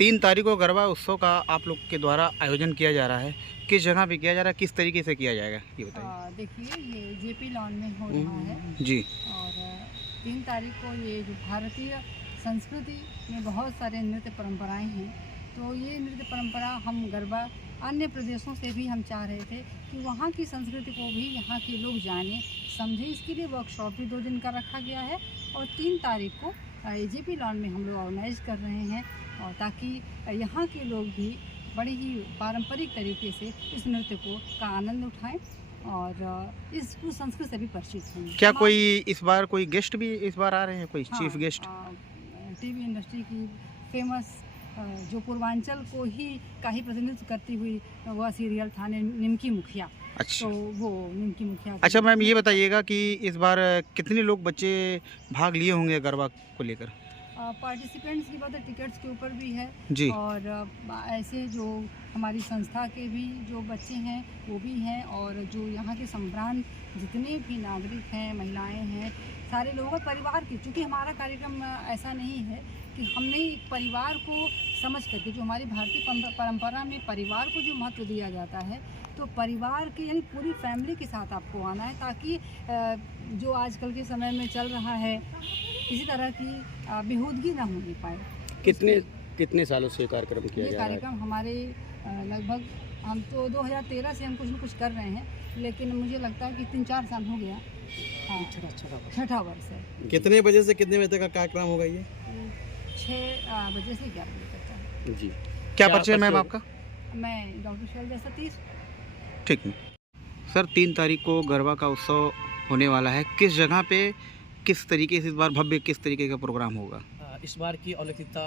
3 तारीख को गरबा उत्सव का आप लोग के द्वारा आयोजन किया जा रहा है, किस जगह पे किया जा रहा है, किस तरीके से किया जाएगा ये बताइए। देखिए, ये जेपी लॉन में हो रहा है जी। और 3 तारीख को ये जो भारतीय संस्कृति में बहुत सारे नृत्य परंपराएं हैं, तो ये नृत्य परंपरा हम गरबा अन्य प्रदेशों से भी हम चाह रहे थे कि वहाँ की संस्कृति को भी यहाँ के लोग जाने समझे। इसके लिए वर्कशॉप भी 2 दिन का रखा गया है और 3 तारीख को जेपी लॉन में हम लोग ऑर्गेनाइज कर रहे हैं, और ताकि यहाँ के लोग भी बड़ी ही पारंपरिक तरीके से इस नृत्य का आनंद उठाएं और इस संस्कृति से भी परिचित हों। क्या कोई इस बार कोई गेस्ट भी इस बार आ रहे हैं, कोई चीफ गेस्ट? टीवी इंडस्ट्री की फेमस जो पूर्वांचल को ही का ही प्रतिनिधित्व करती हुई वह सीरियल था निमकी मुखिया। अच्छा, तो वो निमकी मुखिया। अच्छा मैम, ये बताइएगा कि इस बार कितने लोग बच्चे भाग लिए होंगे गरबा को लेकर? पार्टिसिपेंट्स की बात है, टिकट्स के ऊपर भी है जी। और ऐसे जो हमारी संस्था के भी जो बच्चे हैं वो भी हैं, और जो यहाँ के संभ्रांत जितने भी नागरिक हैं, महिलाएं हैं, सारे लोगों परिवार के, चूँकि हमारा कार्यक्रम ऐसा नहीं है कि हमने एक परिवार को समझ करके, जो हमारी भारतीय परंपरा में परिवार को जो महत्व दिया जाता है, तो परिवार के यानी पूरी फैमिली के साथ आपको आना है, ताकि जो आजकल के समय में चल रहा है किसी तरह की बेहूदगी ना होने पाए। कितने सालों से कार्यक्रम किया जा रहा है? कार्यक्रम हमारे लगभग, हम तो 2013 से हम कुछ न कुछ कर रहे हैं, लेकिन मुझे लगता है कि 3-4 साल हो गया। छठा वर्ष है। कितने बजे से कितने बजे तक का कार्यक्रम होगा ये? 6 बजे से 11 बजे तक का। जी। क्या परिचय मैम आपका? मैं डॉक्टर शैलजा सतीश। ठीक है सर, 3 तारीख को गरबा का उत्सव होने वाला है, किस जगह पे, किस तरीके से इस बार भव्य किस तरीके का प्रोग्राम होगा? इस बार की अलौकिकता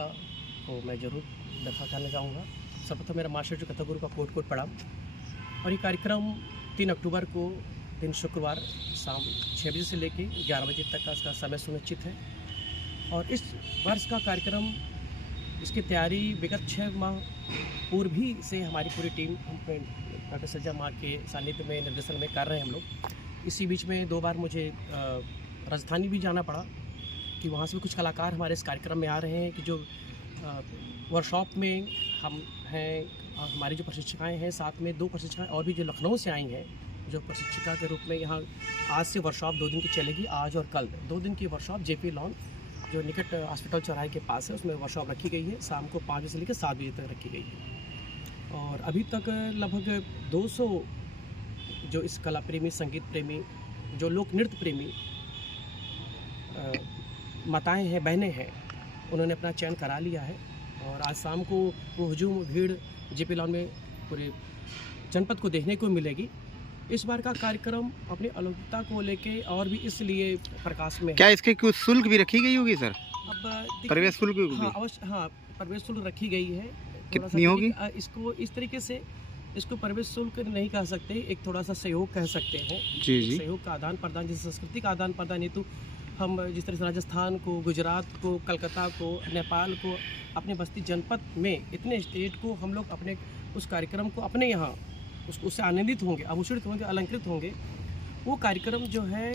को मैं ज़रूर दिखा करना चाहूँगा। सर्वप्रथम मेरा मास्टर जो कथागुरु का कोट प्रणाम। और ये कार्यक्रम 3 अक्टूबर को दिन शुक्रवार शाम 6 बजे से लेकर 11 बजे तक का इसका समय सुनिश्चित है। और इस वर्ष का कार्यक्रम, इसकी तैयारी विगत 6 माह पूर्व ही से हमारी पूरी टीम डॉक्टर सज्जा माँ के सानिध्य में, निर्देशन में कर रहे हैं हम लोग। इसी बीच में 2 बार मुझे राजधानी भी जाना पड़ा कि वहाँ से भी कुछ कलाकार हमारे इस कार्यक्रम में आ रहे हैं, कि जो वर्कशॉप में हम हैं, हमारी जो प्रशिक्षिकाएँ हैं, साथ में 2 प्रशिक्षिकाएँ और भी जो लखनऊ से आई हैं, जो प्रशिक्षिका के रूप में यहाँ आज से वर्कशॉप 2 दिन की चलेगी। आज और कल 2 दिन की वर्कशॉप जेपी लॉन जो निकट हॉस्पिटल चौराहे के पास है, उसमें वर्कशॉप रखी गई है। शाम को 5 बजे से लेकर 7 बजे तक रखी गई है। और अभी तक लगभग 200 जो इस कला प्रेमी, संगीत प्रेमी, जो लोक नृत्य प्रेमी माताएं हैं, बहनें हैं, उन्होंने अपना चयन करा लिया है। और आज शाम को वो हुजूम भीड़ जेपी लॉन में पूरे जनपद को देखने को मिलेगी। इस बार का कार्यक्रम अपनी अलौकिकता को लेके और भी इसलिए प्रकाश में। क्या इसके कुछ शुल्क भी रखी गई होगी सर? अब प्रवेश शुल्क भी? हाँ, अवश्य, हाँ, प्रवेश शुल्क रखी गई है। कितनी होगी? इसको इस तरीके से इसको प्रवेश शुल्क नहीं कह सकते, एक थोड़ा सा सहयोग कह सकते हैं। जी। सहयोग का आदान प्रदान, जैसे संस्कृति का आदान प्रदान हेतु हम जिस तरह से राजस्थान को, गुजरात को, कलकत्ता को, नेपाल को, अपने बस्ती जनपद में इतने स्टेट को हम लोग अपने उस कार्यक्रम को अपने यहाँ उससे आनंदित होंगे, आभूषित होंगे, अलंकृत होंगे। वो कार्यक्रम जो है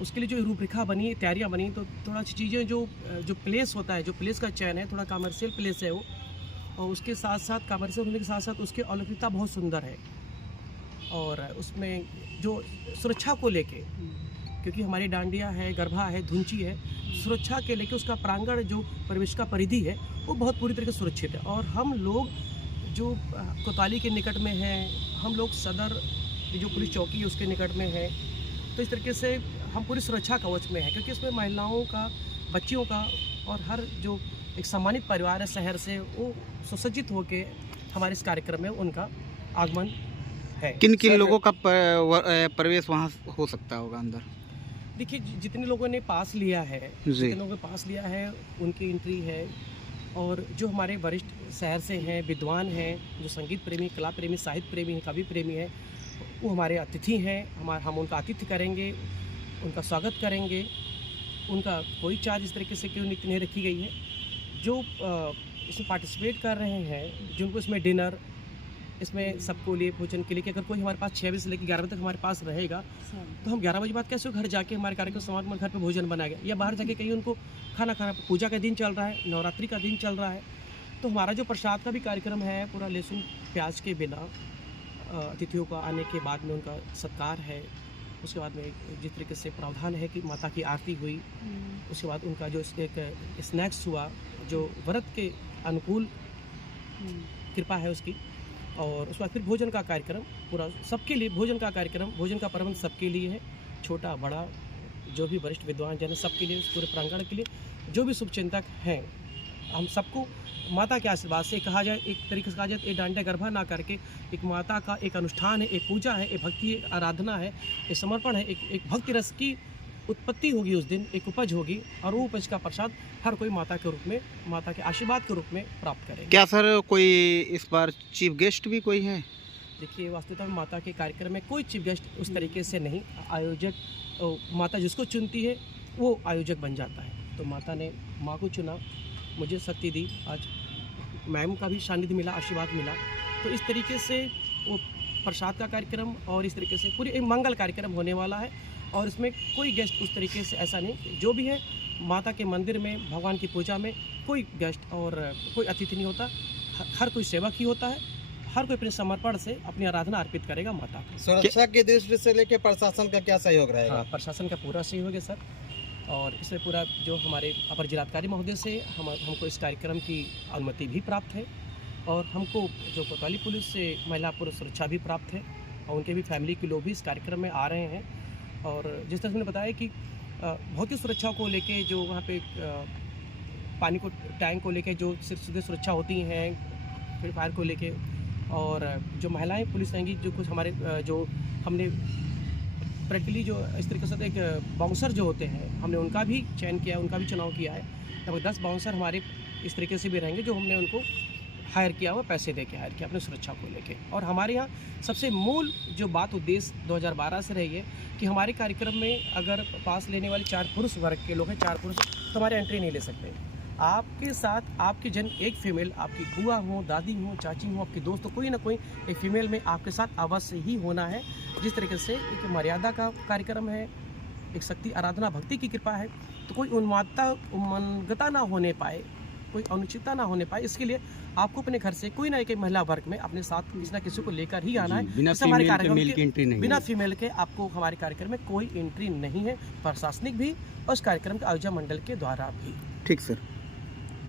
उसके लिए जो रूपरेखा बनी, तैयारियाँ बनी, तो थोड़ा सी चीज़ें जो प्लेस होता है, जो प्लेस का चयन है, थोड़ा कमर्शियल प्लेस है वो, और उसके साथ साथ कमर्शियल होने के साथ साथ उसकी अलौकिकता बहुत सुंदर है। और उसमें जो सुरक्षा को लेके, क्योंकि हमारी डांडिया है, गरबा है, धुंची है, सुरक्षा के लेके उसका प्रांगण, जो प्रवेश का परिधि है, वो बहुत पूरी तरीके से सुरक्षित है। और हम लोग जो कोतवाली के निकट में हैं, हम लोग सदर जो पुलिस चौकी है उसके निकट में है, तो इस तरीके से हम पूरी सुरक्षा कवच में हैं, क्योंकि इसमें महिलाओं का, बच्चियों का और हर जो एक सम्मानित परिवार है शहर से, वो सुसज्जित होके हमारे इस कार्यक्रम में उनका आगमन है। किन लोगों का प्रवेश वहाँ हो सकता होगा अंदर? देखिए, जितने लोगों ने पास लिया है, उनकी एंट्री है। और जो हमारे वरिष्ठ शहर से हैं, विद्वान हैं, जो संगीत प्रेमी, कला प्रेमी, साहित्य प्रेमी हैं, कवि प्रेमी हैं, वो हमारे अतिथि हैं। हम उनका आतिथ्य करेंगे, उनका स्वागत करेंगे। उनका कोई चार्ज इस तरीके से क्यों नहीं रखी गई है। जो इसमें पार्टिसिपेट कर रहे हैं, जिनको इसमें डिनर, इसमें सबको लिए भोजन के लिए, कि अगर कोई हमारे पास 6 बजे से लेकर 11 बजे तक हमारे पास रहेगा, तो हम 11 बजे बाद कैसे घर जाके हमारे कार्यक्रम समाप्त में घर पे भोजन बनाएगा, या बाहर जाके कहीं उनको खाना खाना। पूजा का दिन चल रहा है, नवरात्रि का दिन चल रहा है, तो हमारा जो प्रसाद का भी कार्यक्रम है पूरा लहसुन प्याज के बिना अतिथियों का आने के बाद में उनका सत्कार है। उसके बाद में जिस तरीके से प्रावधान है कि माता की आरती हुई, उसके बाद उनका जो एक स्नैक्स हुआ जो व्रत के अनुकूल कृपा है उसकी, और उसके बाद फिर भोजन का कार्यक्रम पूरा सबके लिए, भोजन का कार्यक्रम, भोजन का प्रबंध सबके लिए है, छोटा बड़ा जो भी वरिष्ठ विद्वान जन सबके लिए, पूरे प्रांगण के लिए जो भी शुभचिंतक हैं, हम सबको माता के आशीर्वाद से कहा जाए, एक तरीके से कहा जाए एक डांडा गर्भा ना करके एक माता का एक अनुष्ठान है, एक पूजा है, एक भक्ति आराधना है, एक समर्पण है, एक भक्ति रस की उत्पत्ति होगी उस दिन, एक उपज होगी, और वो उपज का प्रसाद हर कोई माता के रूप में, माता के आशीर्वाद के रूप में प्राप्त करेगा। क्या सर कोई इस बार चीफ गेस्ट भी कोई है? देखिए, वास्तविकता में माता के कार्यक्रम में कोई चीफ गेस्ट उस तरीके से नहीं, आयोजक माता जिसको चुनती है वो आयोजक बन जाता है। तो माता ने माँ को चुना, मुझे शक्ति दी, आज मैम का भी सानिध्य मिला, आशीर्वाद मिला। तो इस तरीके से वो प्रसाद का कार्यक्रम और इस तरीके से पूरी एक मंगल कार्यक्रम होने वाला है, और इसमें कोई गेस्ट उस तरीके से ऐसा नहीं, जो भी है माता के मंदिर में भगवान की पूजा में कोई गेस्ट और कोई अतिथि नहीं होता, हर कोई सेवक ही होता है, हर कोई अपने समर्पण से अपनी आराधना अर्पित करेगा माता को। सुरक्षा की दृष्टि से लेके प्रशासन का क्या सहयोग रहेगा? हाँ, प्रशासन का पूरा सहयोग है सर, और इसमें पूरा जो हमारे अपर जिलाधिकारी महोदय से हमको इस कार्यक्रम की अनुमति भी प्राप्त है, और हमको जो कोतवाली पुलिस से महिला पुरुष सुरक्षा भी प्राप्त है, और उनके भी फैमिली के लोग भी इस कार्यक्रम में आ रहे हैं। और जिस तरह से मैंने बताया कि भौतिक सुरक्षा को लेके जो वहाँ पे पानी को टैंक को लेके जो सीधे सुरक्षा होती हैं, फिर फायर को लेके, और जो महिलाएं पुलिस रहेंगी, जो कुछ हमारे जो हमने प्रैक्टिकली जो इस तरीके से एक बाउंसर जो होते हैं हमने उनका भी चयन किया है, उनका भी चुनाव किया है। लगभग 10 बाउंसर हमारे इस तरीके से भी रहेंगे जो हमने उनको हायर किया हुआ, पैसे दे के हायर किया अपने सुरक्षा को लेके। और हमारे यहाँ सबसे मूल जो बात उद्देश्य 2012 से रही है कि हमारे कार्यक्रम में अगर पास लेने वाले 4 पुरुष वर्ग के लोग हैं, 4 पुरुष, तो हमारे एंट्री नहीं ले सकते। आपके साथ आपकी जन एक फीमेल, आपकी बुआ हो, दादी हो, चाची हो, आपकी दोस्त हो, कोई ना कोई एक फीमेल में आपके साथ अवश्य ही होना है। जिस तरीके से एक मर्यादा का कार्यक्रम है, एक शक्ति आराधना भक्ति की कृपा है, तो कोई उन्मत्तता ना होने पाए, कोई अनुचितता ना होने पाए, इसके लिए आपको अपने घर से कोई ना एक महिला वर्ग में अपने साथ किसी ना किसी को लेकर ही आना है। बिना हमारे फीमेल के मेल की एंट्री नहीं, बिना फीमेल के आपको हमारे कार्यक्रम में कोई एंट्री नहीं है, प्रशासनिक भी और उस कार्यक्रम के आयोजन मंडल के द्वारा भी। ठीक सर।